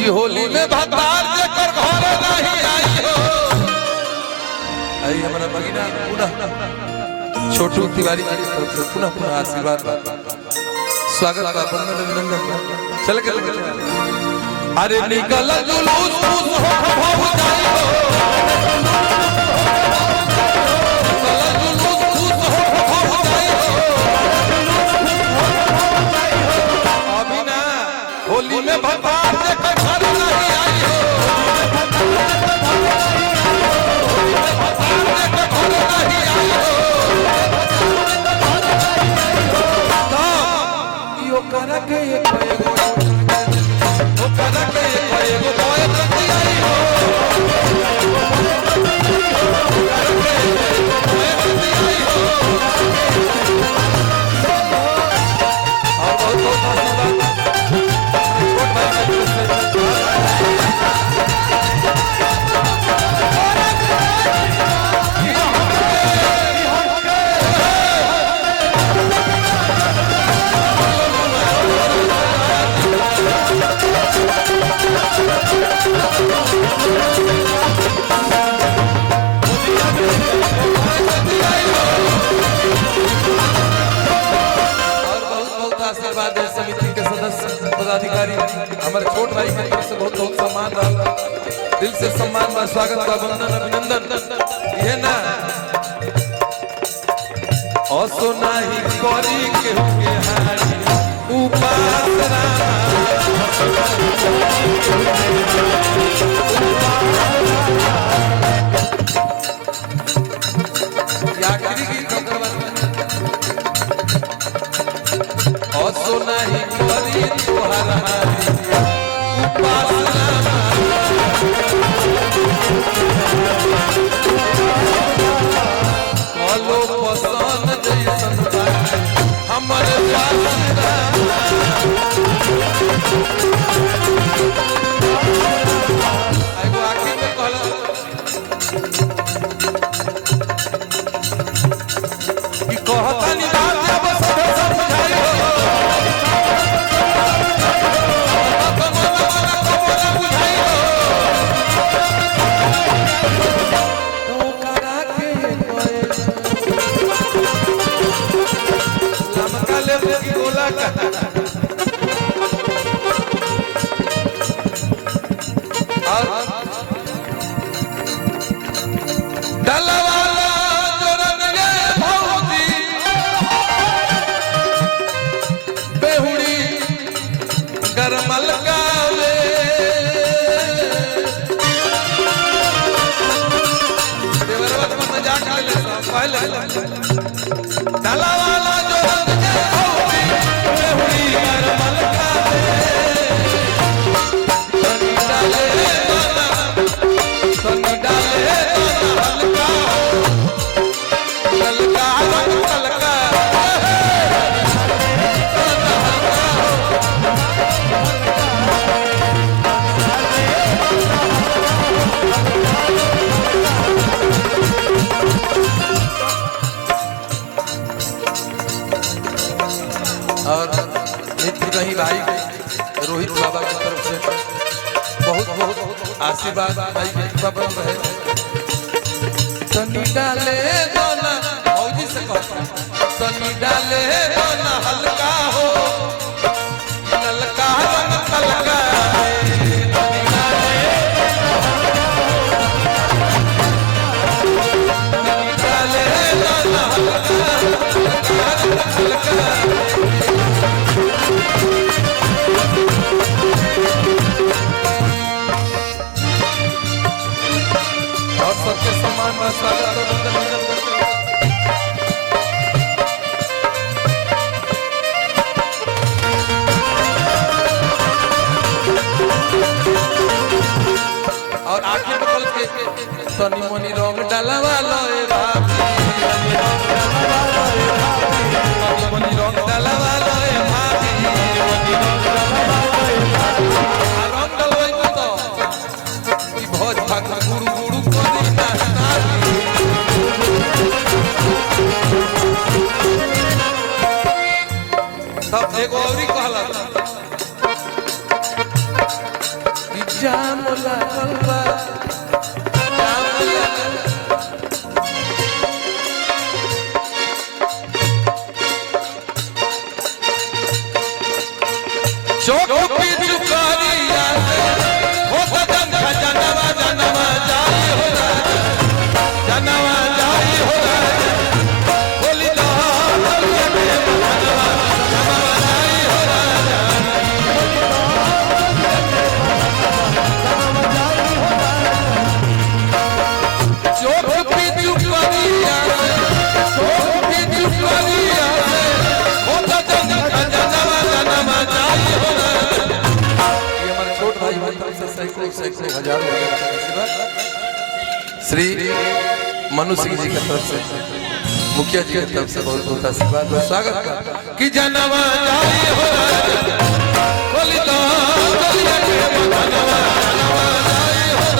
कि होली में भतार जेकर घर नहीं आई हो। आई हमारा भगिना पुनः छोटू तिवारी की तरफ से पुनः पुनः आशीर्वाद स्वागत का बंधन अभिनंदन चल के अरे निकल जुलूस हो भाव जाई हो होली में भतार जेकर घर नहीं आई हो। समिति के सदस्य पदाधिकारी हमारे छोट भाई की तरफ से बहुत बहुत सम्मान रहा, दिल से सम्मान व स्वागत का वंदन अभिनंदन। ये ना असो नाही करी के होके हारी उपासना या करी की असो नहीं करी तोहरा उपासना कलो पसंद जैसन हमारे एगो आखिर में कहला कि कहता नहीं बात जब सब समझाई हो भाई रोहित बाबा की तरफ से बहुत बहुत आशीर्वाद भाई के बाबा रहे। तनी डाले दोना भौजी से कहता तनी डाले दोना हल्का हो नलका रंग तलका सबके सम्मान व स्वागत और वंदन करते हैं। और आखिर में बोल के तनी मनी रंग डालवा लो ए भाभी तनी मनी रंग डालवा लो ए भाभी रंग डलवाई तो ई भोज भाग गुरु गुरु तब एगो औरी कहला जाम लागल बा चौक पे चुकारिया हो सजन जनवा जनवा जाई हो जनवा जाई हो बोली तो बोलिए जनवा जनवा जाई हो चौक पे चुकारिया हो सजन जनवा जनवा जाई हो सैकड़ों हजारों श्री मनु सिंह जी की तरफ से मुखिया जी की तरफ से बहुत बहुत आशीर्वाद और स्वागत कि जनवा जाई हो बोली तो बोलिए जनवा जनवा जाई हो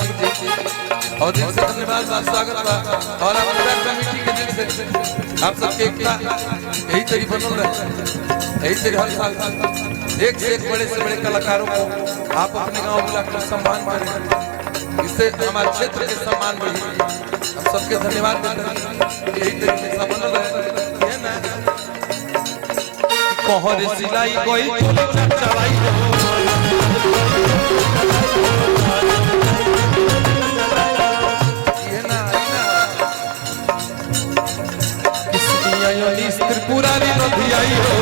और दिल से धन्यवाद स्वागत और हमारे कमेटी के दिल से आप सबके एकता यही तरी बनल रहे यही तरी हर साल एक से एक बड़े से बड़े कलाकारों को आप अपने गांव बुलाकर सम्मान करें इससे हमारे क्षेत्र के सम्मान बढ़े हम सबके धन्यवाद देते हैं यही तरीके से बनल रहे ये ना कोहरे सिलाई कोई चढ़ाई त्रिपुरारी नदी आई हो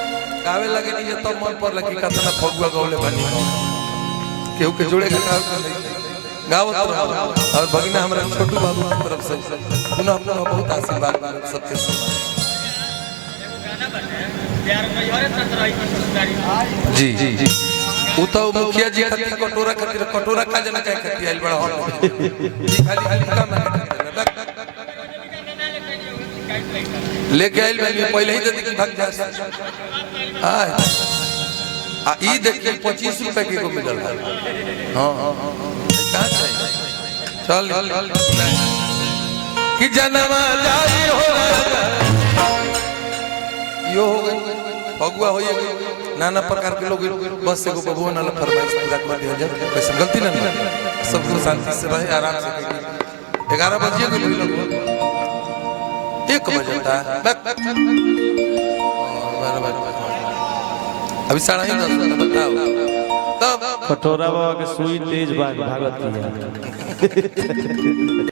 तो मन पर लगी कतना फगुआ गौले बनी केहू के जोड़े का गावत और भगिना हमरा छोटू बाबू की तरफ से पुनः पुनः बहुत आशीर्वाद सबके जी जी जी उ तो मुखिया जी खातिर कटोरा का जना कह खातिर आइल बड़ा हॉल जी खाली खाली काम लेके आइल पहले ही जदी भाग जा हां आ ई देखिए 25 रुपए के को मिलल हां कहां से चल कि जनवा जाई हो यो हो गई भगवा होई नाना प्रकार के लोग बस एगो बबुआ नाला फरमाइश पूरा कर दिया जाए कैसे गलती ना सब लोग शांति से रहे आराम से 11 बजे के लोग 1 बजे था अभी 10:30 बताओ तब कटोरा बाबा के सुई तेज भागत किया